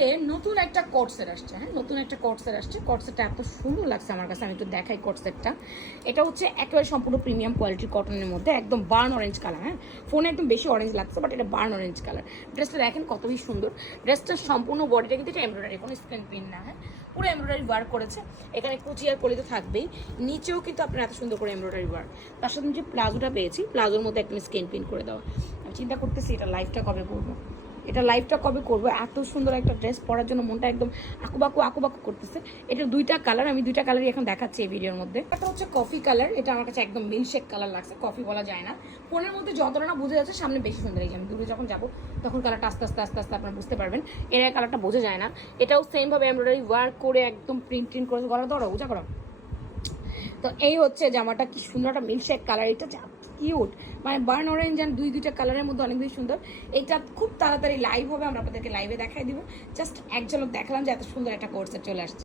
আমাদের নতুন একটা কোট সেট আসছে। হ্যাঁ, নতুন একটা কোট সেট আসছে। কোট সেটটা এত সুন্দর লাগছে আমার কাছে, আমি একটু দেখাই কোট সেটটা। এটা হচ্ছে একেবারে সম্পূর্ণ প্রিমিয়াম কোয়ালিটির কটনের মধ্যে, একদম বার্ন অরেঞ্জ কালার। হ্যাঁ, ফোনে একদম বেশি অরেঞ্জ লাগছে, বাট এটা বার্ন অরেঞ্জ কালার। ড্রেসটা দেখেন কতই সুন্দর। ড্রেসটার সম্পূর্ণ বডিটা কিন্তু এটা এমব্রয়ডারি, কোনো স্ক্রিন প্রিন্ট না। হ্যাঁ, পুরো এমব্রয়ডারি ওয়ার্ক করেছে। এখানে কুচি আর কলি তো থাকবেই, নিচেও কিন্তু আপনার এত সুন্দর করে এমব্রয়ডারি ওয়ার্ক। তার সাথে যে প্লাজোটা পেয়েছি, প্লাজোর মধ্যে একদম স্ক্রিন প্রিন্ট করে দেওয়া। আমি চিন্তা করতেছি এটা লাইফটা কবে করবো, এত সুন্দর একটা ড্রেস পরার জন্য মনটা একদম আকুবাকু করতেছে। এটা দুইটা কালার, আমি দুইটা কালারই এখন দেখাচ্ছি এই ভিডিওর মধ্যে। একটা হচ্ছে কফি কালার, এটা আমার কাছে একদম মিল্কশেক কালার লাগছে, কফি বলা যায় না। ফোনের মধ্যে যতটা না বোঝা যাচ্ছে, সামনে বেশি সুন্দর। এই যে আমি দূরে যখন যাবো তখন কালারটা আস্তে আস্তে আপনারা বুঝতে পারবেন। এর কালারটা বোঝা যায় না। এটাও সেম ভাবে এমব্রয়ডারি ওয়ার্ক করে একদম প্রিন্ট করে গলা ধরো বোঝা করো। তো এই হচ্ছে জামাটা, কি সুন্দর একটা মিল্কশেক কালার, এটা কিউট, মানে বার্ন অরেঞ্জ অ্যান্ড দুইটা কালারের মধ্যে অনেক বেশি সুন্দর। এটা খুব তাড়াতাড়ি লাইভ হবে, আমরা আপনাদেরকে লাইভে দেখাই দিব। জাস্ট এক ঝলক দেখালাম যে এত সুন্দর একটা কোর্সে চলে আসছে।